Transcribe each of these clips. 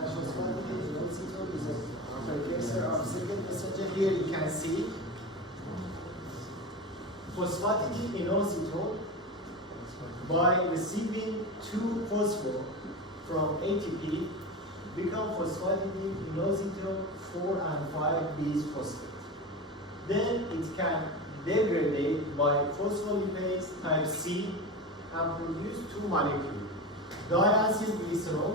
Inositol is a precursor of second messenger. Here you can see phosphatidine inositol by receiving 2 phosphor from ATP become phosphatidine inositol 4 and 5 bisphosphate. Then it can degrade by phospholipase type C and produce 2 molecules, diacylglycerol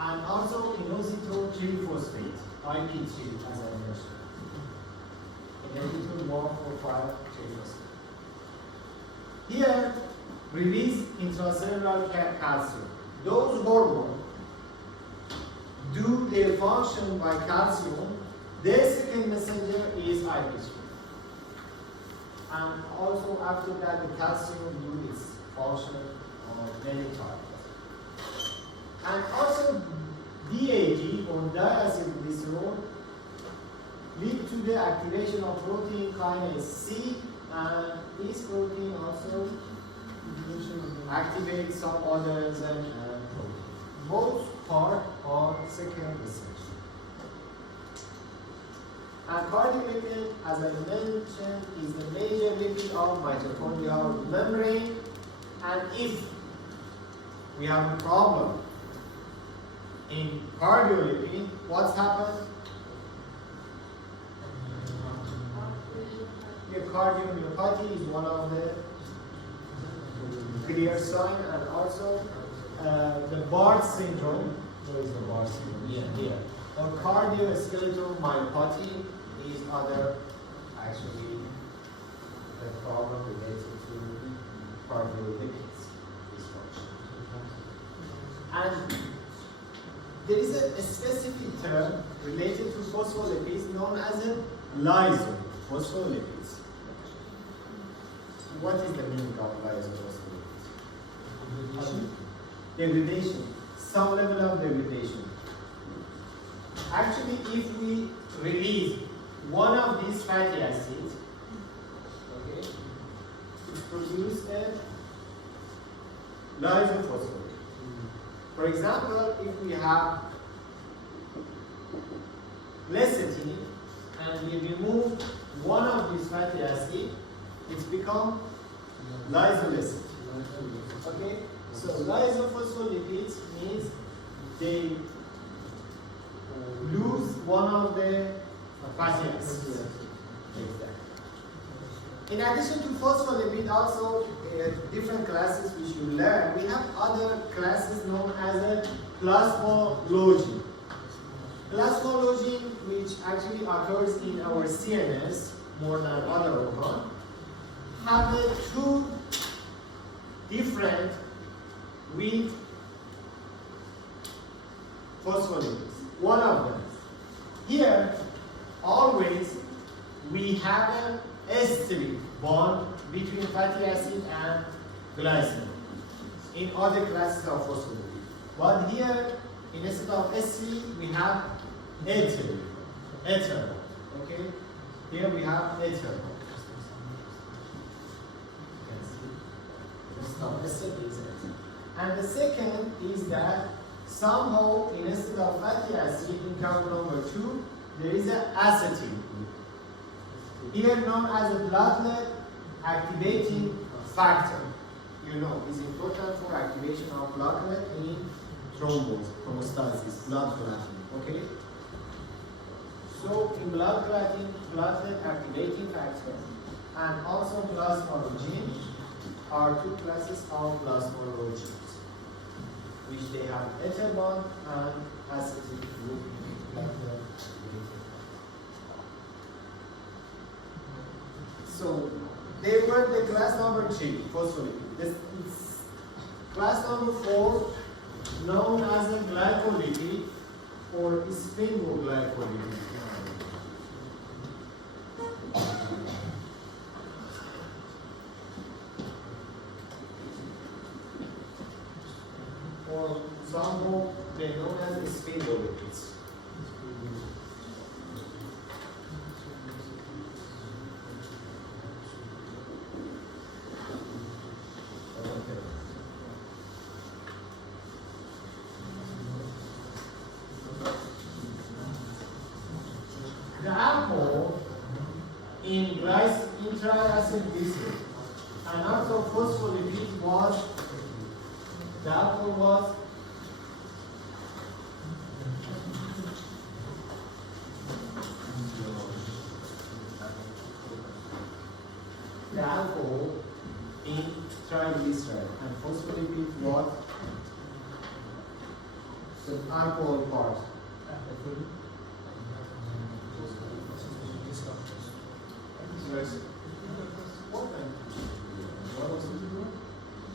and also inositol 3-phosphate, IP3 as I mentioned. Inositol 1,4,5 3-phosphate. Here, release intracellular calcium. Those hormones do their function by calcium. Their second messenger is IP3. And also after that, the calcium do its function on many targets. And also DAG or diacylglycerol lead to the activation of protein kinase C, and this protein also activates some other enzymes and proteins. Both part are second messenger. And cardiolipin, as I mentioned, is the major lipid of mitochondrial membrane. And if we have a problem in cardiolipin, what's happened? Cardiomyopathy is one of the clear sign, and also the Barth syndrome. Where is the Barth syndrome? Yeah, here. Or cardioskeletal myopathy is other actually the problem related to cardiolipids dysfunction. And there is a specific term related to phospholipids known as a lysophospholipids. What is the meaning of lysophospholipids? Degradation. Some level of degradation. Actually, if we release one of these fatty acids, okay, it produces a lysophospholipid. For example, if we have lecithin and we remove one of these fatty acids, it's become lysolecithin. Okay, so lysophospholipids means they lose one of the fatty acids. In addition to phospholipid, also different classes which you learn, we have other classes known as a plasmalogen. Plasmalogen, which actually occurs in our CNS more than other organs, have 2 different weak phospholipids. One of them. Here, always we have an ester bond between fatty acid and glycine in other classes of phospholipids. But here, instead of ester, we have ether bond. Okay? Here we have ether bond. And the second is that somehow, instead of fatty acid in carbon number 2, there is an acetyl group. Here known as a platelet activating factor. You know, it's important for activation of platelet in thrombosis, blood clotting. Okay? So, in blood clotting, platelet activating factor and also plasmalogen are 2 classes of plasmalogens, which they have ether bond and acetyl group. So they were the class number 3, phospholipid. This is class number 4, known as a glycolipid or sphingoglycolipid. Or somehow they are known as sphingolipids. phospholipid was, the alcohol was the alcohol in triglyceride, and phospholipid was the alcohol part.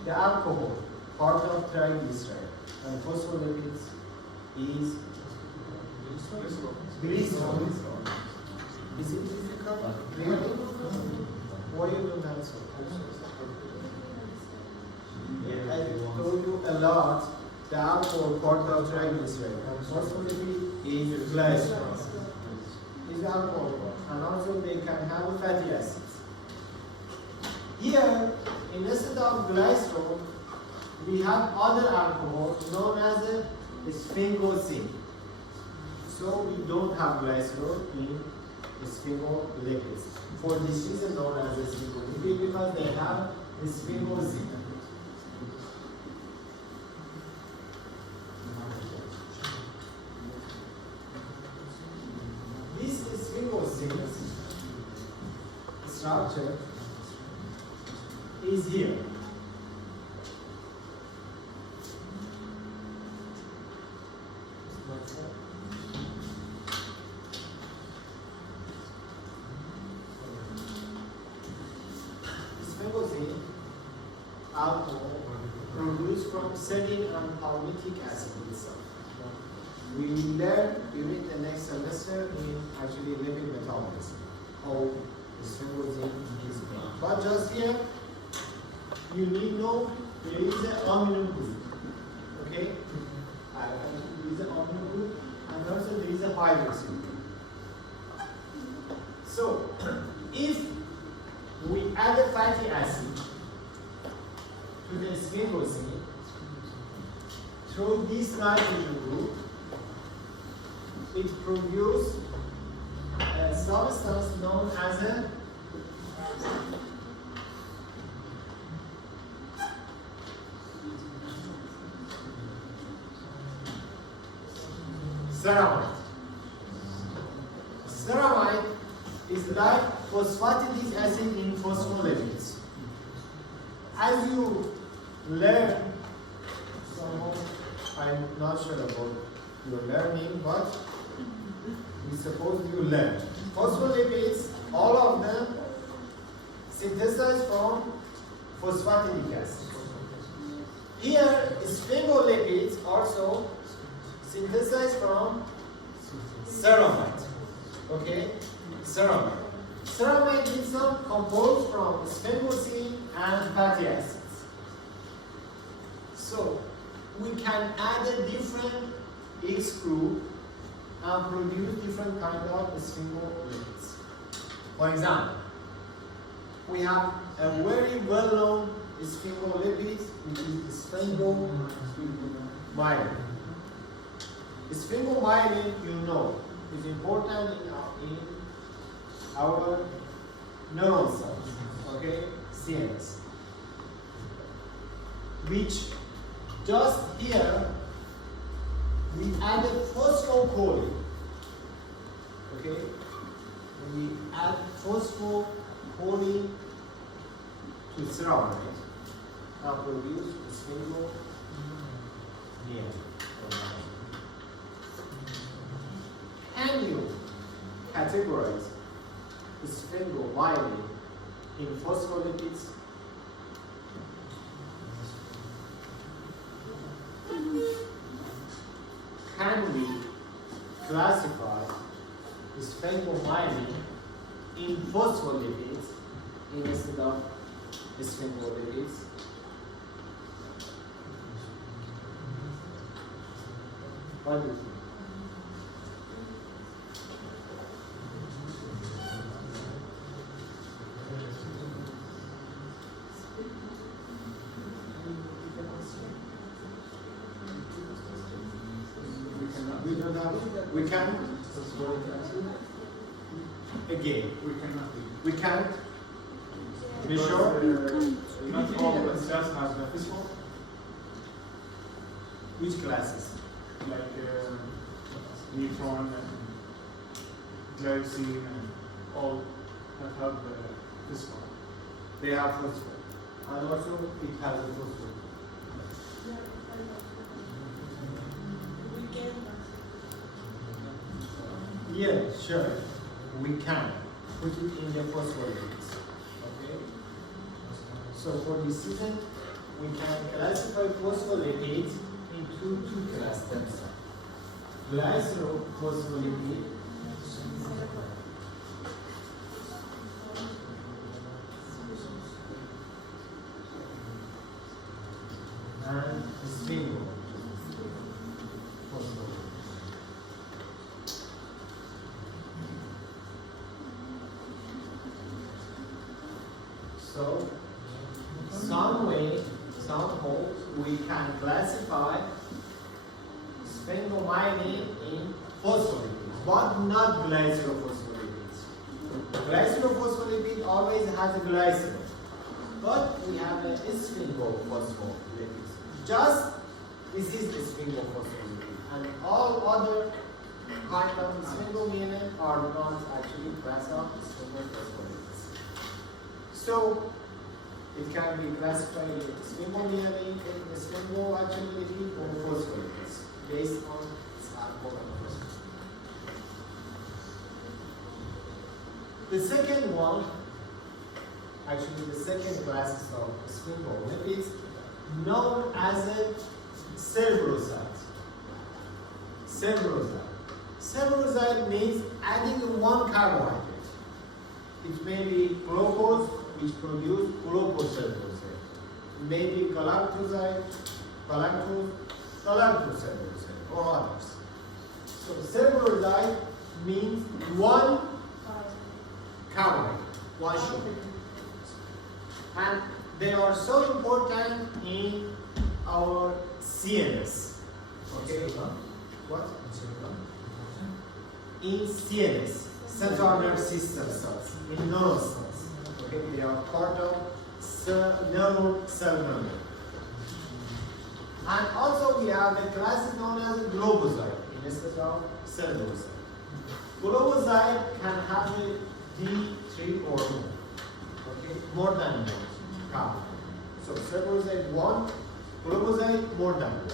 The alcohol part of triglyceride, and phospholipids is glycerol. Is it difficult? Really? Why you don't answer? I told you a lot. The alcohol part of triglyceride, and phospholipid is glycerol. Is the alcohol part, and also they can have fatty acids. Here, instead of glycerol, we have other alcohol known as a sphingosine. So we don't have glycerol in sphingolipids. For this reason known as a sphingolipid, because they have sphingosine. This sphingosine structure is here. Sphingosine alcohol produced from serine and palmitic acid itself. We learn during the next semester in actually lipid metabolism how sphingosine is made. But just here, you need to know there is an amino group. Okay? There is an amino group, and also there is a hydroxyl group. So, if we add a fatty acid to the sphingosine through this nitrogen group, it produces a substance known as a ceramide. Ceramide is like phosphatidic acid in phospholipids. As you learn, somehow I'm not sure about your learning, but we suppose you learn. Phospholipids, all of them synthesized from phosphatidic acid. Here, sphingolipids also synthesized from ceramide. Okay? Ceramide. Ceramide is composed from sphingosine and fatty acids. So, we can add a different X group and produce different kind of sphingolipids. For example, we have a very well-known sphingolipid, which is sphingomyelin. Sphingomyelin, you know, is important in our neuron cells, okay, CNS, which just here we added phosphocholine, okay, we add phosphocholine to ceramide and produce sphingomyelin. Can you categorize sphingomyelin in phospholipids? Can we classify sphingomyelin in phospholipids instead of sphingolipids? What do you think? We can again. We can't. Be sure. Not all. Which classes? Like neutron and glycine and all that have this one. They have phosphor. And also it has a phosphor. Yeah, sure. We can put it in the phospholipids. Okay? So for this reason, we can classify phospholipids into two classes. Glycerophospholipid and sphingophospholipid. So, somehow we can classify sphingomyelin in phospholipids, but not glycerophospholipids. Glycerophospholipid always has a glycerol, but we have a sphingophospholipid. Just this is the sphingophospholipid, and all other kind of sphingomyelin are not actually class of sphingophospholipid. So it can be classified in sphingomyelin, sphingo actually or phospholipids based on its alcohol. The second one, actually the second class of sphingolipids, known as a cerebroside. Cerebroside means adding one carbohydrate. It may be glucose, which produce glucocerebrosidase. Maybe galactose, galactocerebrosidase, or others. So cerebroside means one carbohydrate, one sugar. And they are so important in our CNS. Okay? What? In CNS, central nervous system cells, in neurocells. Okay, they are part of neural cell membrane. And also we have a class known as globoside instead of cerebroside. Globoside can have a D3 or more. Okay, more than one carbon. So cerebroside 1, globoside more than 1.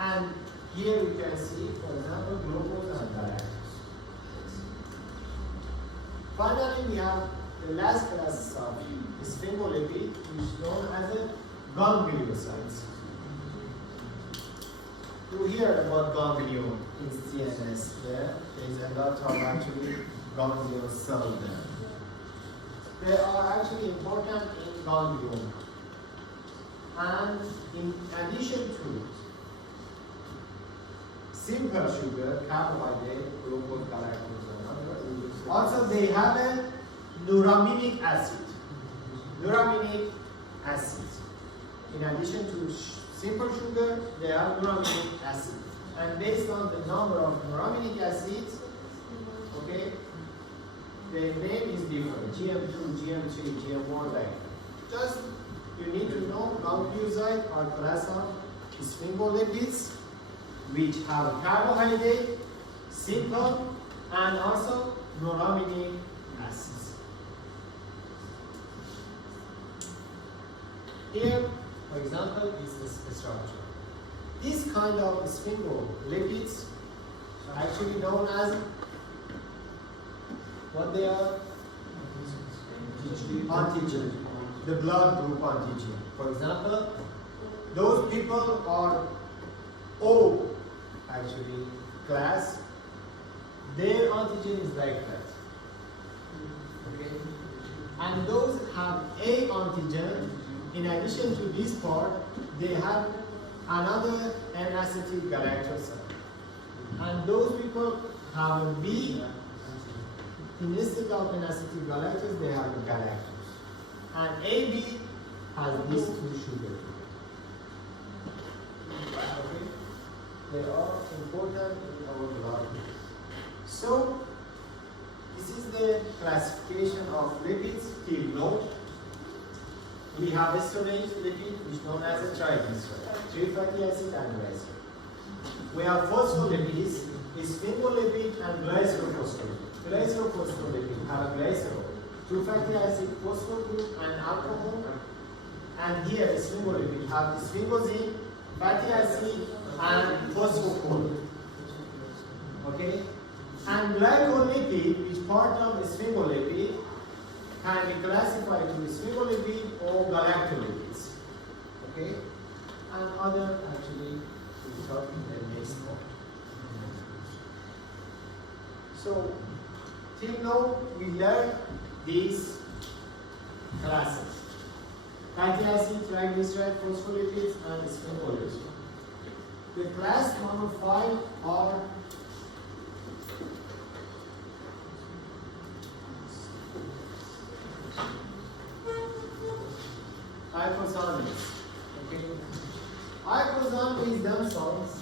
And here you can see, for example, glucose and galactose. Finally, we have the last class of sphingolipid, which is known as a gangliosides. You hear about ganglion in CNS there. There is a lot of actually ganglion cells there. They are actually important in ganglion. And in addition to simple sugar, carbohydrate, glucose, galactose, also they have a neuraminic acid. Neuraminic acid. In addition to simple sugar, they have neuraminic acid. And based on the number of neuraminic acids, okay, the name is different. GM2, GM3, GM1, like just you need to know ganglioside are class of sphingolipids, which have carbohydrate, simple, and also neuraminic acids. Here, for example, is the structure. This kind of sphingolipids are actually known as what they are? Antigen. The blood group antigen. For example, those people are O actually class. Their antigen is like that. Okay? And those have A antigen. In addition to this part, they have another N-acetyl galactose. And those people have a B. Instead of N-acetyl galactose, they have a galactose. And AB has these two sugars. Okay? They are important in our blood. So, this is the classification of lipids till note. we have a storage lipid which is known as a triglyceride, 3 fatty acid and glycerol. We have phospholipids, sphingolipid and glycerophospholipid. Glycerophospholipid have a glycerol, 2 fatty acid, phosphor group and alcohol. And here sphingolipid have sphingosine, fatty acid and phosphocolate. Okay? And glycolipid, which part of sphingolipid, can be classified to sphingolipid or galactolipids. Okay? And other actually we talk in the next part. So till now we learned these classes. Fatty acid, triglyceride, phospholipids, and sphingolipids. The class number 5 are icosanoids. Okay. Icosanoids themselves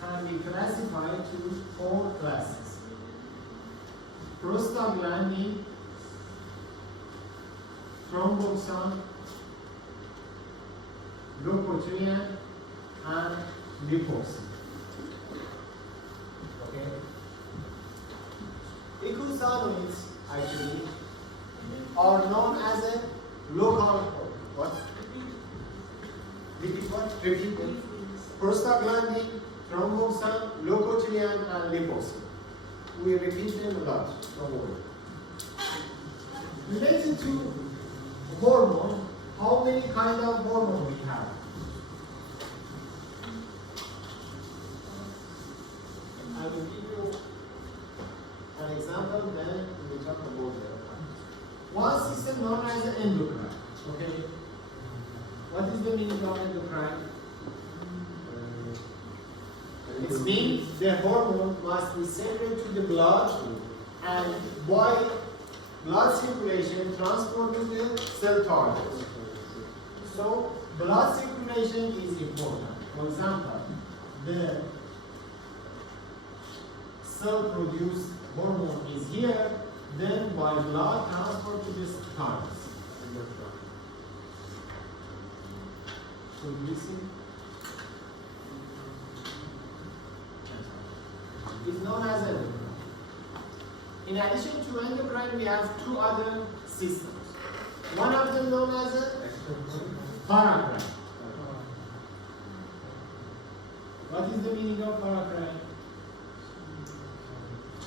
can be classified to 4 classes: prostaglandin, thromboxane, leukotriene, and lipoxin. Okay. Icosanoids actually are known as a local what? Lipid what? Repeat them. Prostaglandin, thromboxane, leukotriene, and lipoxin. We repeat them a lot. Don't worry. Related to hormone, how many kind of hormone we have? I will give you an example, then we will talk about it. One system known as the endocrine. Okay. What is the meaning of endocrine? It means the hormone must be secreted to the blood and by blood circulation transport to the cell target. So blood circulation is important. For example, the cell produced hormone is here, then by blood transport to this target. Producing is known as endocrine. In addition to endocrine, we have 2 other systems. One of them known as a paracrine. What is the meaning of paracrine?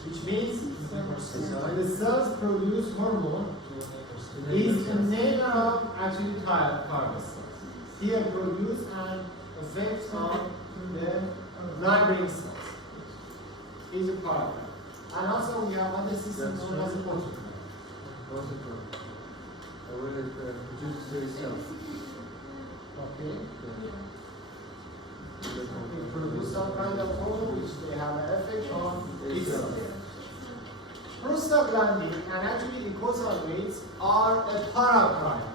Which means the cells produce hormone is a neighbor of actually target cells. Here produce and affect on the neighboring cells. Is a paracrine. And also we have other systems known as a autocrine. When it produces itself. Okay. It produces some kind of hormone which they have an effect on itself. Prostaglandin and actually icosanoids are a paracrine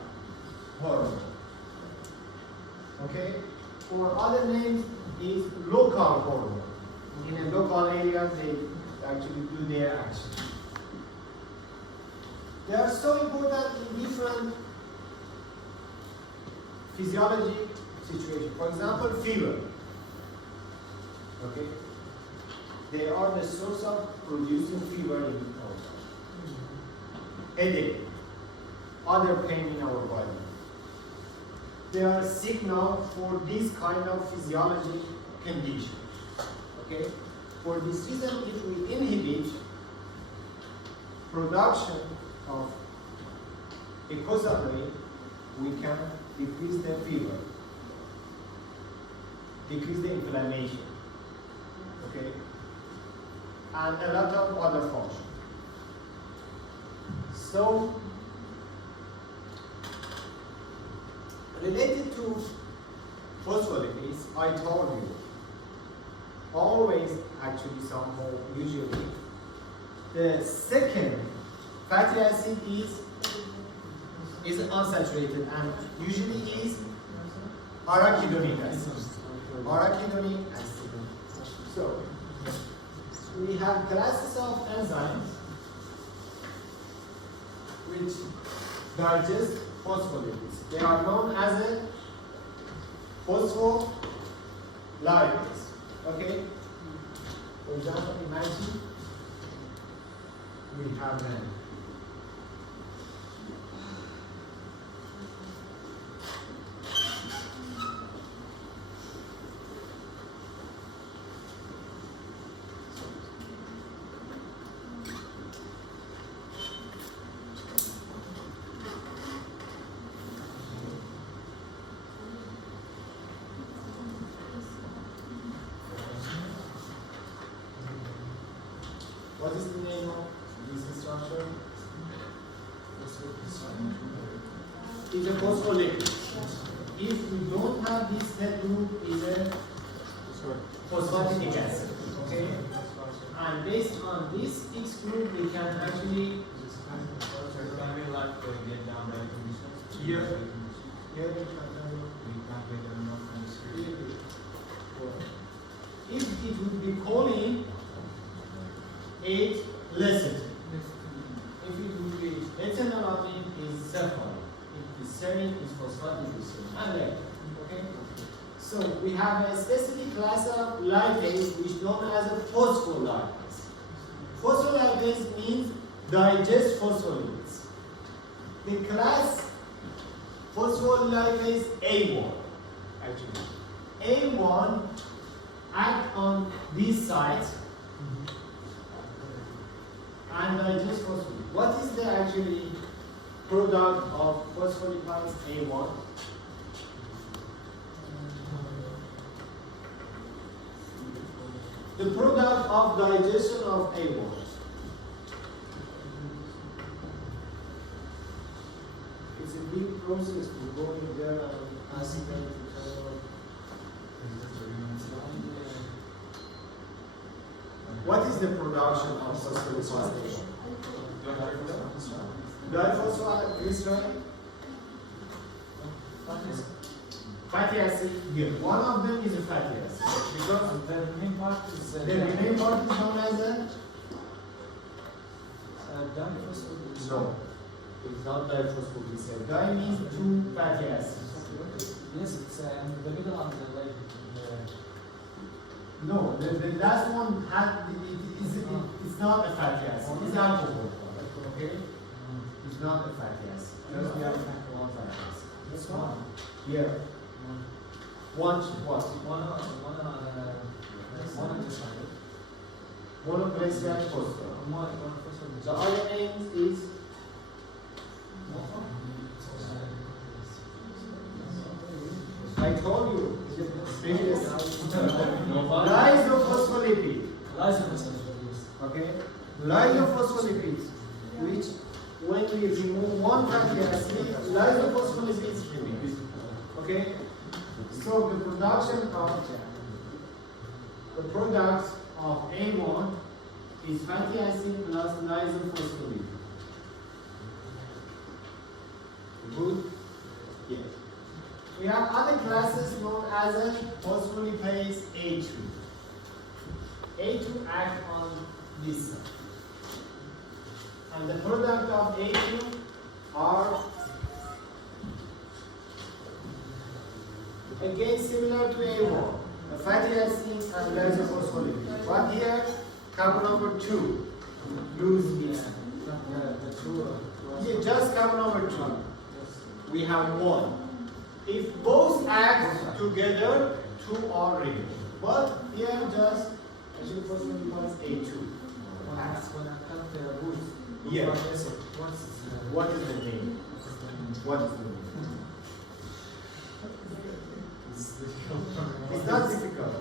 hormone. Okay? Or other names is local hormone. In a local area they actually do their action. They are so important in different physiology situations. For example, fever. Okay? They are the source of producing fever in our body. Headache, other pain in our body. They are a signal for this kind of physiology condition. Okay? For this reason, if we inhibit production of icosanoid, we can decrease the fever, decrease the inflammation, okay, and a lot of other functions. So, related to phospholipids, I told you, always, actually somehow, usually, the second fatty acid is unsaturated and usually is arachidonic acid. Arachidonic acid. So, we have classes of enzymes which digest phospholipids. They are known as a phospholipids. Okay? For example, imagine we have them. What is the name of this structure? It's a phospholipid. If we don't have this head group, it's a phosphatidic acid. Okay? And based on this X group, we can actually if it would be choline, 8 lecithin. If it would be ethanolamine is cephalin. If the serine is phosphatidylserine. And then, okay? So we have a specific class of lipase which is known as a phospholipase. Phospholipase means digest phospholipids. The class phospholipase A1 actually. A1 act on these sites and digest phospholipid. What is the actually product of phospholipase A1? The product of digestion of A1. It's a big process to go in there and ask them to tell them. What is the production of phospholipase? Diphosphoglycerine? Fatty acid. Here. One of them is a fatty acid. Because the main part is known as a diphosphogyl. No. It's not diphosphogyl. Di means two fatty acids. Yes, it's in the middle of the lake. No, the last one it's not a fatty acid. It's alcohol. Okay? It's not a fatty acid. Just we have one fatty acid. This one? Yeah. One what? One on this side. Monoglycerine phosphate. The other name is I told you in the previous lysophospholipid. Okay? Lysophospholipids, which when we remove one fatty acid, lysophospholipids remain. Okay? So the product of A1 is fatty acid plus lysophospholipid. Good? Yes. We have other classes known as a phospholipase A2. A2 act on this side. And the product of A2 are again similar to A1, the fatty acid and lysophospholipid. But here, carbon number 2 lose its. Yeah, just carbon number 2. We have 1. If both act together, 2 are real. But here just actually phospholipase A2. Yeah. What is the name? What is the name? It's not difficult.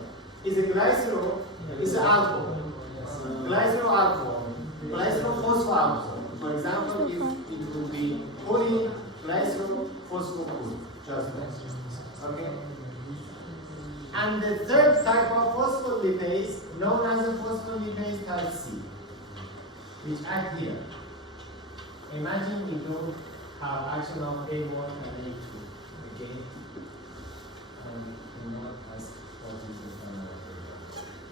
It's a glycerol, it's an alcohol. Glycerol alcohol, glycerophosphoalcohol. For example, if it would be choline, glycerol, phosphocholine. Just that. Okay? And the third type of phospholipase, known as a phospholipase type C, which act here. Imagine we don't have action of A1 and A2. Okay? And not ask what is the final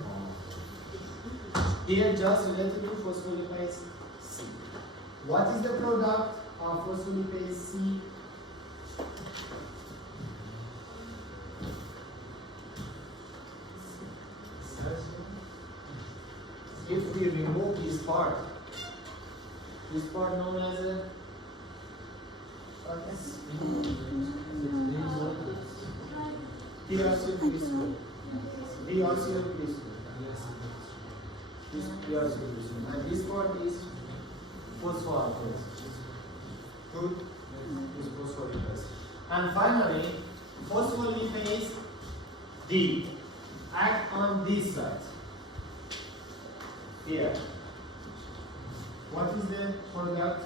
of here just related to phospholipase C. What is the product of phospholipase C? if we remove this part known as a deoxyribonucleic and this part is phospholipase. Good? Is phospholipase. And finally, phospholipase D act on this side. Here. What is the product?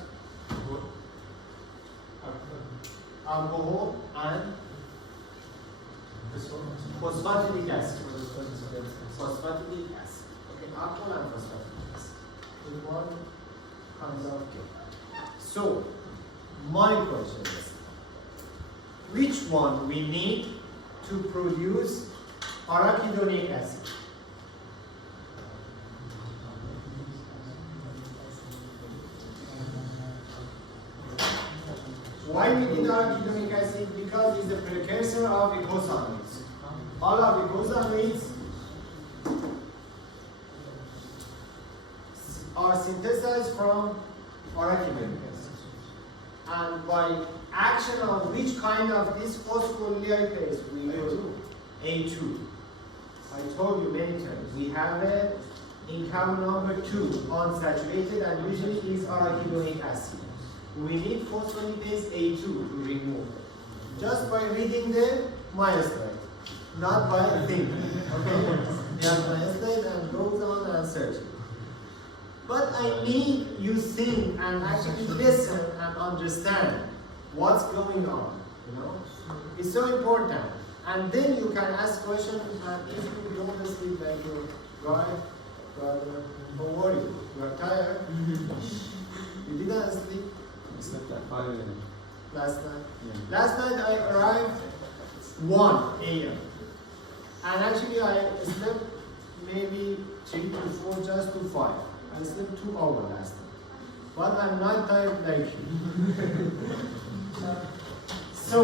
Alcohol and phosphatidic acid. Phosphatidic acid. Okay, alcohol and phosphatidic acid. In one kind of game. So, my question is, which one we need to produce arachidonic acid? Why we need arachidonic acid? Because it's the precursor of eicosanoids. All of eicosanoids are synthesized from arachidonic acid. And by action of which kind of this phospholipase we use? A2. I told you many times, we have it in carbon number 2, unsaturated, and usually is arachidonic acid. We need phospholipase A2 to remove it. Just by reading the slide, not by thinking. Okay? Just slide and goes on and search. But I need you think and actually listen and understand what's going on. You know? It's so important. And then you can ask questions, and if you don't sleep like your guy, brother, don't worry, you are tired. You didn't sleep. I slept at 5 a.m. Last night? Yeah. Last night I arrived 1 a.m. And actually I slept maybe 3 to 4, just to 5. I slept 2 hours last night. But I'm not tired like you. So,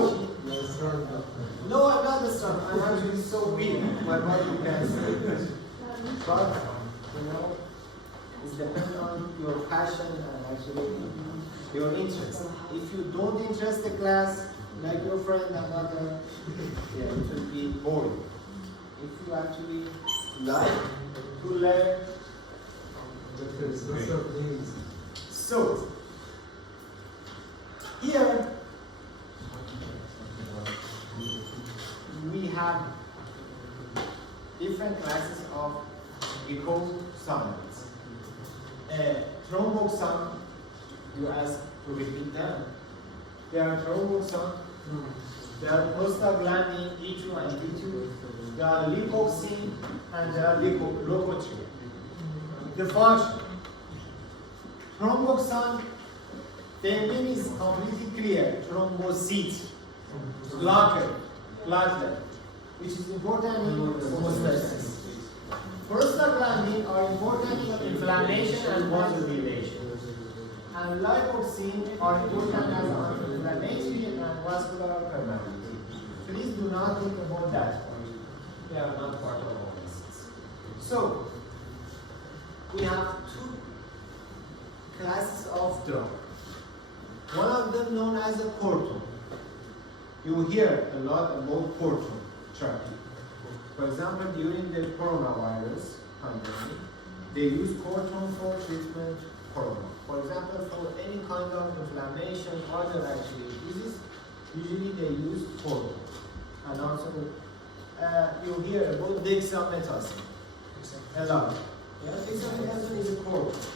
no, I'm not a son. I'm actually so weak. My body can sleep. But, you know, it depends on your passion and actually your interest. If you don't interest the class, like your friend and other, yeah, it will be boring. If you actually like to learn, so here we have different classes of eicosanoids. Thromboxane, you ask to repeat them. They are thromboxane, they are prostaglandin E2 and D2, they are lipoxin, and they are leukotriene. The function. Thromboxane, the name is completely clear. Thrombocyte, blocker, platelet, which is important in homeostasis. Prostaglandin are important in inflammation and vasodilation. And lipoxin are important as anti-inflammatory and vascular permeability. Please do not think about that one. They are not part of homeostasis. So, we have 2 classes of drug. One of them known as a cortisone. You hear a lot about cortisone therapy. For example, during the coronavirus pandemic, they use cortisone for treatment corona. For example, for any kind of inflammation, other actually diseases, usually they use cortisone. And also, you hear about dexamethasone a lot. Yeah, dexamethasone is a cortisone.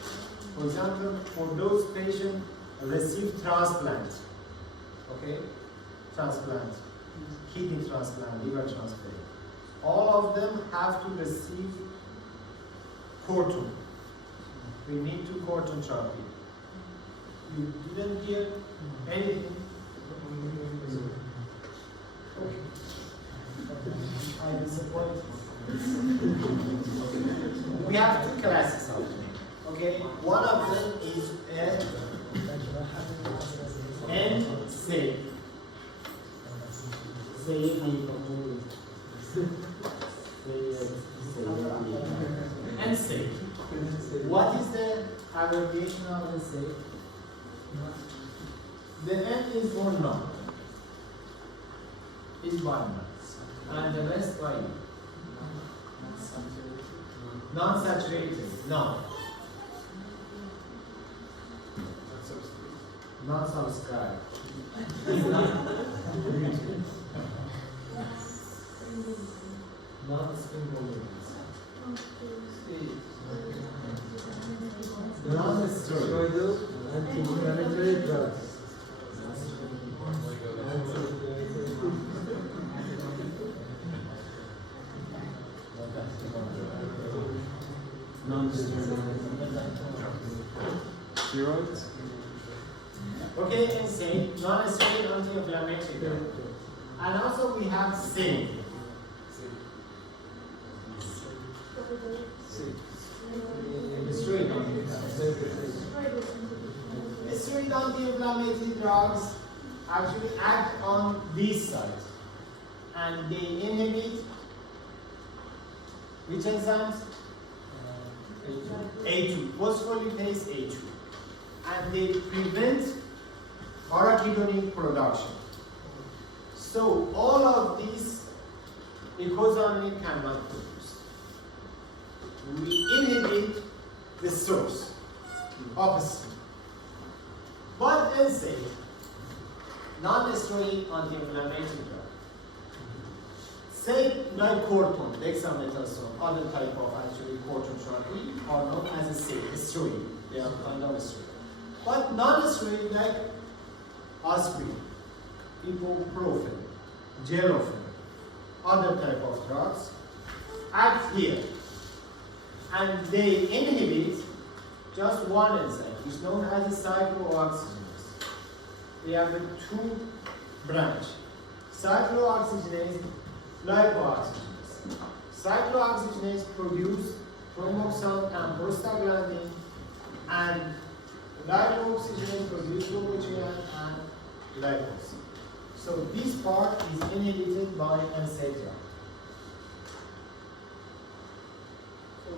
For example, for those patients receive transplant, okay, transplant, kidney transplant, liver transplant. All of them have to receive cortisone. We need to cortisone therapy. You didn't hear anything? Okay. I disappoint you. We have 2 classes of them. Okay, one of them is N-safe. N-safe. what is the abbreviation of the say? The N is for non. Is by non. And the rest by non-saturated. No. Not subscribe. Not stimulants. Non-steroidal anti-inflammatory drugs. Steroids? Okay, and say non-steroidal anti-inflammatory drug. And also we have SIN. Steroid anti-inflammatory drugs actually act on these sites, and they inhibit which enzymes? A2, phospholipase A2, and they prevent arachidonic production. So all of these icosanoid cannot produce. We inhibit the source, opposite. But NSAID, non-steroid anti-inflammatory drug, say like cortisone, dexamethasone, other type of actually cortisone therapy are known as a steroid. They are kind of a steroid. But non-steroid like aspirin, ibuprofen, gelofin, other type of drugs act here, and they inhibit just one enzyme, which is known as a cyclooxygenase. They have a two branch. Cyclooxygenase, lipoxygenase. Cyclooxygenase produce thromboxane and prostaglandin, and lipoxygenase produce glucogen and lipase. So this part is inhibited by NSAID drug. So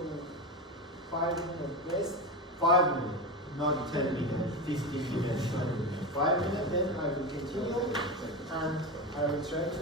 5 minutes rest, 5 minutes, not 10 minutes, 15 minutes, 20 minutes. 5 minutes, then I will continue and I will try to